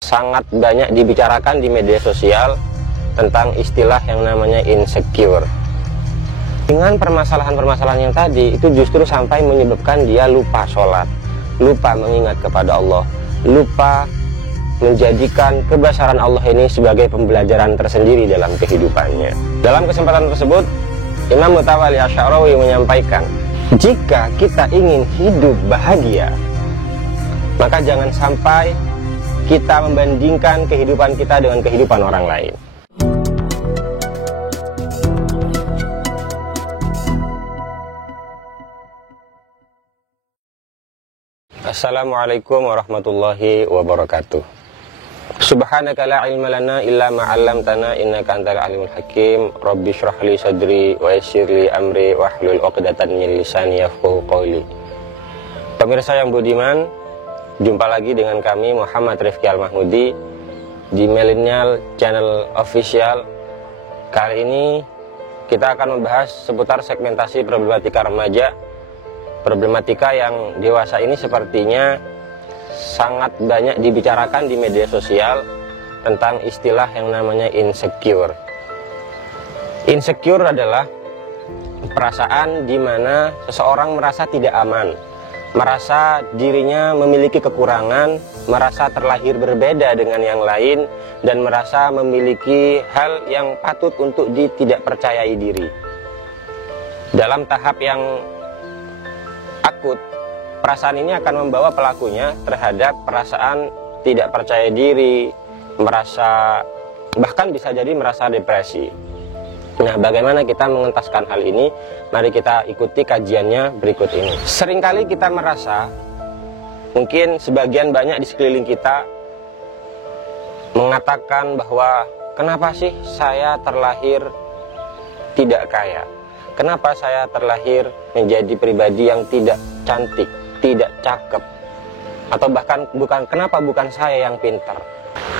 Sangat banyak dibicarakan di media sosial tentang istilah yang namanya insecure. Dengan permasalahan-permasalahan yang tadi itu justru sampai menyebabkan dia lupa sholat, lupa mengingat kepada Allah, lupa menjadikan kebesaran Allah ini sebagai pembelajaran tersendiri dalam kehidupannya. Dalam kesempatan tersebut, Imam Mutawalli Asy'arawi menyampaikan, jika kita ingin hidup bahagia, maka jangan sampai kita membandingkan kehidupan kita dengan kehidupan orang lain. Assalamualaikum warahmatullahi wabarakatuh. Subhanaka la ilma lana illa ma 'allamtana innaka antal alimul hakim. Rabbi shrah li sadri wa yassir li amri wahlul 'uqdatam min lisani yafqahu qawli. Pemirsa yang budiman, jumpa lagi dengan kami Muhammad Rifki Al-Mahmudi di Millennial Channel Official. Kali ini kita akan membahas seputar segmentasi problematika remaja. Problematika yang dewasa ini sepertinya sangat banyak dibicarakan di media sosial tentang istilah yang namanya insecure. Insecure adalah perasaan di mana seseorang merasa tidak aman, merasa dirinya memiliki kekurangan, merasa terlahir berbeda dengan yang lain, dan merasa memiliki hal yang patut untuk tidak percayai diri. Dalam tahap yang akut, perasaan ini akan membawa pelakunya terhadap perasaan tidak percaya diri, merasa, bahkan bisa jadi merasa depresi. Nah, bagaimana kita mengentaskan hal ini? Mari kita ikuti kajiannya berikut ini. Seringkali kita merasa, mungkin sebagian banyak di sekeliling kita mengatakan bahwa kenapa sih saya terlahir tidak kaya? Kenapa saya terlahir menjadi pribadi yang tidak cantik, tidak cakep? Atau bahkan kenapa bukan saya yang pintar?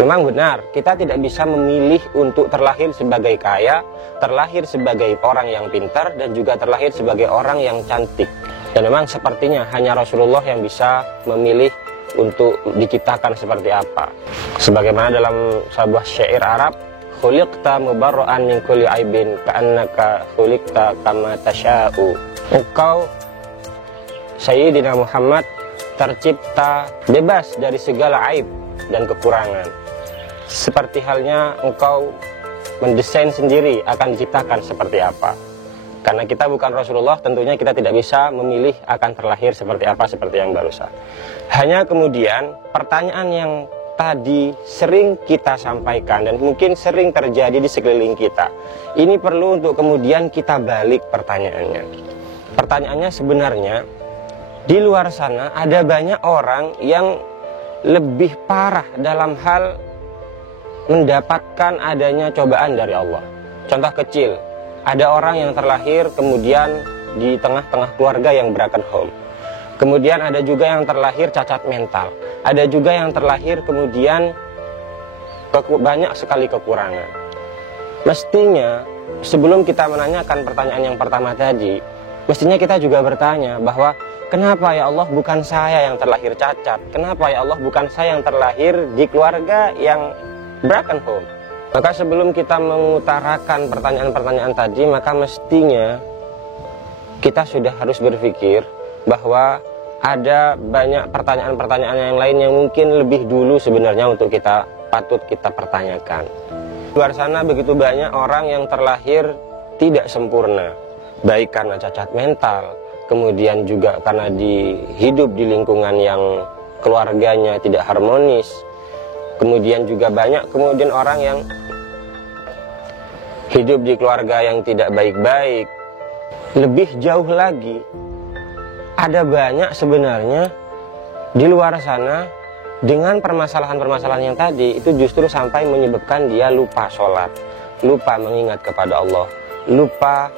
Memang benar, kita tidak bisa memilih untuk terlahir sebagai kaya, terlahir sebagai orang yang pintar, dan juga terlahir sebagai orang yang cantik. Dan memang sepertinya hanya Rasulullah yang bisa memilih untuk diciptakan seperti apa. Sebagaimana dalam sebuah syair Arab, khuliqta mubarra'an min kulli aibin ka'annaka khuliqta kama tasha'u. Engkau Sayyidina Muhammad tercipta bebas dari segala aib dan kekurangan. Seperti halnya engkau mendesain sendiri akan diciptakan seperti apa. Karena kita bukan Rasulullah, tentunya kita tidak bisa memilih akan terlahir seperti apa, seperti yang barusan. Hanya kemudian pertanyaan yang tadi sering kita sampaikan dan mungkin sering terjadi di sekeliling kita, ini perlu untuk kemudian kita balik pertanyaannya. Pertanyaannya sebenarnya, di luar sana ada banyak orang yang lebih parah dalam hal mendapatkan adanya cobaan dari Allah. Contoh kecil, ada orang yang terlahir kemudian di tengah-tengah keluarga yang broken home. Kemudian ada juga yang terlahir cacat mental. Ada juga yang terlahir kemudian banyak sekali kekurangan. Mestinya sebelum kita menanyakan pertanyaan yang pertama tadi, mestinya kita juga bertanya bahwa kenapa ya Allah bukan saya yang terlahir cacat? Kenapa ya Allah bukan saya yang terlahir di keluarga yang broken home? Maka sebelum kita mengutarakan pertanyaan-pertanyaan tadi, maka mestinya kita sudah harus berpikir bahwa ada banyak pertanyaan-pertanyaan yang lain yang mungkin lebih dulu sebenarnya untuk patut kita pertanyakan. Di luar sana begitu banyak orang yang terlahir tidak sempurna, baik karena cacat mental, kemudian juga karena hidup di lingkungan yang keluarganya tidak harmonis, kemudian juga banyak orang yang hidup di keluarga yang tidak baik-baik. Lebih jauh lagi, ada banyak sebenarnya di luar sana dengan permasalahan-permasalahan yang tadi itu justru sampai menyebabkan dia lupa sholat, lupa mengingat kepada Allah, lupa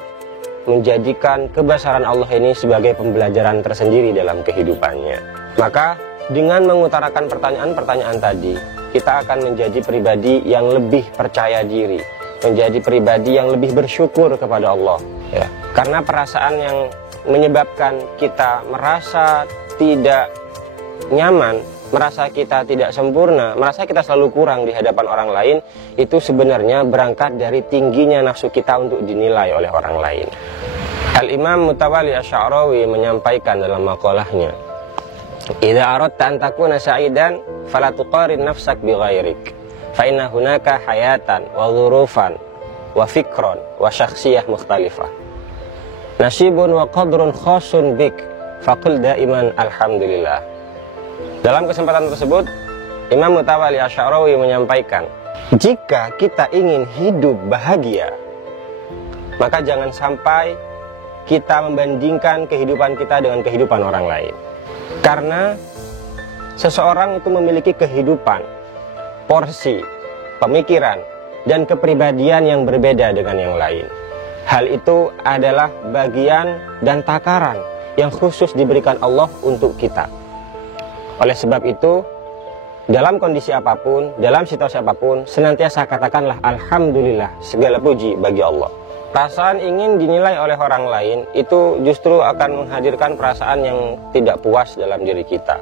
menjadikan kebesaran Allah ini sebagai pembelajaran tersendiri dalam kehidupannya. Maka dengan mengutarakan pertanyaan-pertanyaan tadi, kita akan menjadi pribadi yang lebih percaya diri, menjadi pribadi yang lebih bersyukur kepada Allah, ya. Karena perasaan yang menyebabkan kita merasa tidak nyaman, merasa kita tidak sempurna, merasa kita selalu kurang di hadapan orang lain, itu sebenarnya berangkat dari tingginya nafsu kita untuk dinilai oleh orang lain. Al-Imam Mutawalli Asy-Sya'rawi menyampaikan dalam maqalahnya, "Idza aradta an takuna sa'idan fala tuqarin nafsak bi ghairik, fa inna hunaka hayatan wa dhurufan wa fikran wa syakhsiyah mukhtalifah. Nasibun wa qadrun khasun bik, faqul daiman alhamdulillah." Dalam kesempatan tersebut, Imam Mutawalli Asy-Sya'rawi menyampaikan, jika kita ingin hidup bahagia, maka jangan sampai kita membandingkan kehidupan kita dengan kehidupan orang lain. Karena seseorang itu memiliki kehidupan, porsi, pemikiran, dan kepribadian yang berbeda dengan yang lain. Hal itu adalah bagian dan takaran yang khusus diberikan Allah untuk kita. Oleh sebab itu, dalam kondisi apapun, dalam situasi apapun, senantiasa katakanlah alhamdulillah, segala puji bagi Allah. Perasaan ingin dinilai oleh orang lain itu justru akan menghadirkan perasaan yang tidak puas dalam diri kita.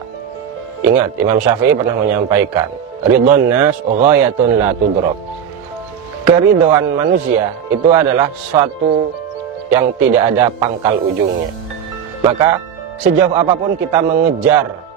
Ingat, Imam Syafi'i pernah menyampaikan, ridwan nas ghayatun la tudrak. Keridhaan manusia itu adalah suatu yang tidak ada pangkal ujungnya. Maka sejauh apapun kita mengejar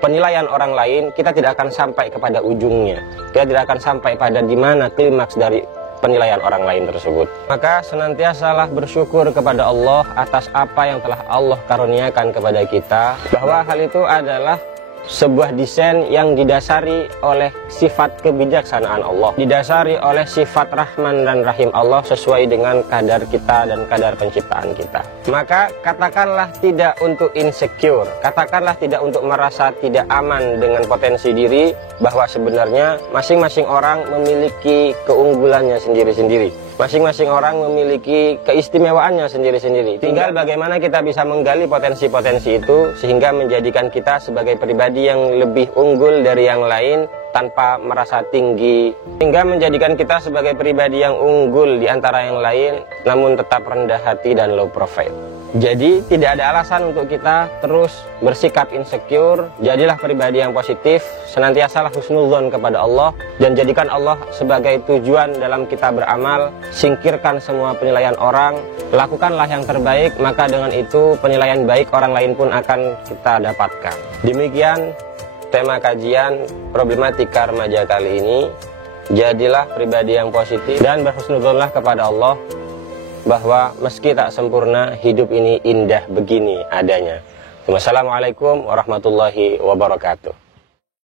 penilaian orang lain, kita tidak akan sampai kepada ujungnya. Kita tidak akan sampai pada di mana klimaks dari penilaian orang lain tersebut. Maka senantiasalah bersyukur kepada Allah atas apa yang telah Allah karuniakan kepada kita, bahwa hal itu adalah sebuah desain yang didasari oleh sifat kebijaksanaan Allah, didasari oleh sifat Rahman dan Rahim Allah sesuai dengan kadar kita dan kadar penciptaan kita. Maka katakanlah tidak untuk insecure, katakanlah tidak untuk merasa tidak aman dengan potensi diri, bahwa sebenarnya masing-masing orang memiliki keunggulannya sendiri-sendiri. Masing-masing orang memiliki keistimewaannya sendiri-sendiri. Tinggal bagaimana kita bisa menggali potensi-potensi itu sehingga menjadikan kita sebagai pribadi yang lebih unggul dari yang lain tanpa merasa tinggi, hingga menjadikan kita sebagai pribadi yang unggul di antara yang lain namun tetap rendah hati dan low profile. Jadi tidak ada alasan untuk kita terus bersikap insecure. Jadilah pribadi yang positif, senantiasalah husnudzon kepada Allah, dan jadikan Allah sebagai tujuan dalam kita beramal. Singkirkan semua penilaian orang, lakukanlah yang terbaik, maka dengan itu penilaian baik orang lain pun akan kita dapatkan. Demikian tema kajian problematika remaja kali ini. Jadilah pribadi yang positif dan berhusnudzonlah kepada Allah, bahwa meski tak sempurna, hidup ini indah begini adanya. Wassalamualaikum warahmatullahi wabarakatuh.